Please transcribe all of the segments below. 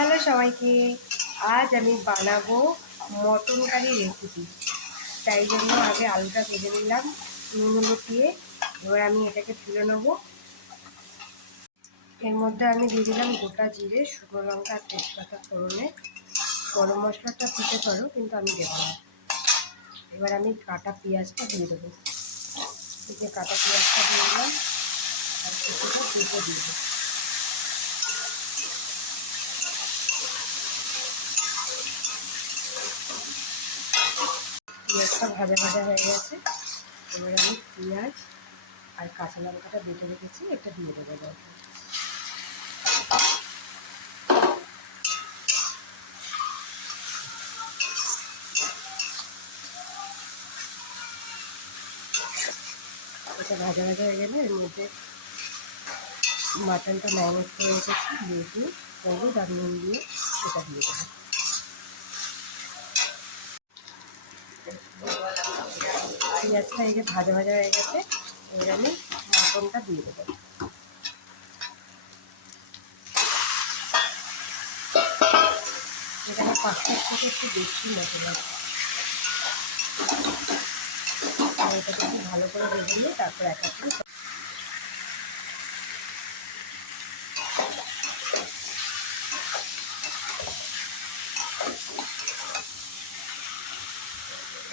Hello সবাইকে, আজ আমি বানাবো মটন কারি রেসিপি। তাই জন্য আগে আলুটা ভেজে নিলাম নুন হলুদ দিয়ে। এবার আমি এটাকে তুলে নেব। এর মধ্যে আমি দিয়ে দিলাম গোটা জিরে, শুকনো লঙ্কা আর তেজপাতা ফোড়নে। গরম মশলাটা দিতে পারো, কিন্তু আমি দেবো না। এবার আমি কাটা পেঁয়াজটা দিয়ে দেবো। এই যে কাটা পেঁয়াজটা দিয়ে দিলাম আর কিছুটা দুটো দিয়ে দেবো। পেঁয়াজটা ভাজা ভাজা হয়ে গেছে। এবার আমি পেঁয়াজ আর কাঁচা লঙ্কাটা বেটে রেখেছি, এটা দিয়ে দেবো। এটা ভাজা ভাজা হয়ে গেলে এর মধ্যে মাটনটা ম্যারিনেট করে রেখেছি, লবণ হলুদ আর নুন দিয়ে এটা দিয়ে দেবো। পেঁয়াজটা এই যে ভাজা ভাজা হয়ে গেছে, এবার আমি মাটনটা দিয়ে দেবো। এখানে 5-6 থেকে একটু বেশি মশলা আছে। আর এটাকে একটু ভালো করে ভেজে নিয়ে তারপর এক এক করে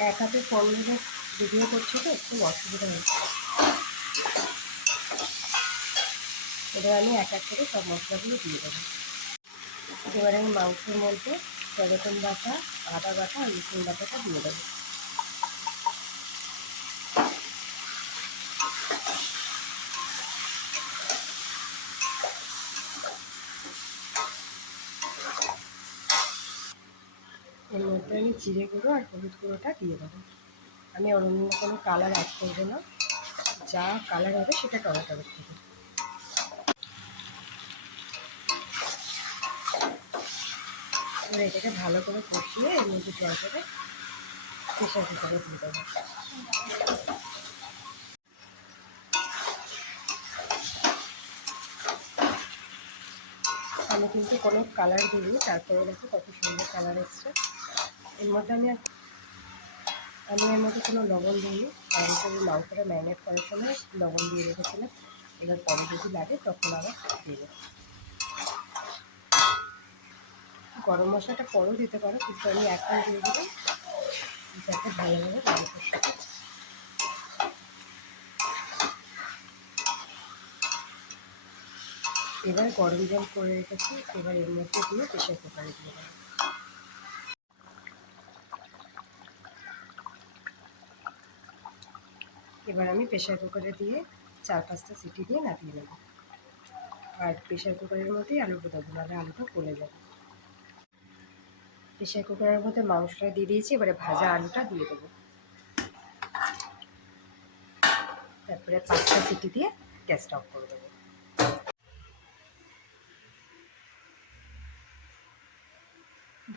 এক হাতে ফোন দিয়ে ভিডিও করছি তো একটু অসুবিধা হচ্ছে। এবার আমি এক এক করে সব মশলাগুলো দিয়ে দেবো। এবারে আমি মাংসের মধ্যে রসুন বাটা, আদা বাটা আর রসুন বাটাটা দিয়ে দেবো। এর মধ্যে আমি জিরে গুঁড়ো আর হলুদ গুঁড়োটা দিয়ে দেবো। আমি অন্য কোনো কালার অ্যাড করবো না, যা কালার হবে সেটা টমেটোর থেকে। এবার এটাকে ভালো করে কষিয়ে এর মধ্যে জল করে প্রেশার কুকারে দিয়ে দেবো। আমি কিন্তু কোনো কালার দিইনি, তারপরে দেখো কত সুন্দর কালার এসছে। এর মধ্যে আমি এর মধ্যে কোনো লবণ দিইনি, কারণ আমি মাংসটা ম্যারিনেট করার সময় লবণ দিয়ে রেখেছিলাম। এবার পরে যদি লাগে তখন আবার দিয়ে দেবো। গরম মশলাটা পরেও দিতে পারো, কিন্তু আমি এখন দিয়ে দিলাম যাতে ভালোভাবে মাংসের সাথে। এবার গরম জল করে রেখেছি, এবার এর মধ্যে দিয়ে প্রেশার কুকারে দিয়ে দেবো। এবার আমি প্রেশার কুকারে দিয়ে 4-5টা সিটি দিয়ে নামিয়ে নেব। আর প্রেশার কুকারের মধ্যেই আলুটা দেবো, নাহলে আলুটা গলে যাবে। প্রেশার কুকারের মধ্যে মাংসটা দিয়ে দিয়েছি, এবারে ভাজা আলুটা দিয়ে দেবো। তারপরে 5টা সিটি দিয়ে গ্যাসটা অফ করে দেবো।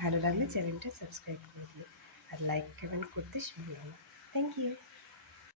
ভালো লাগলে চ্যানেলটা সাবস্ক্রাইব করে দিও আর লাইক কমেন্ট করতে ভুলো না। Thank you.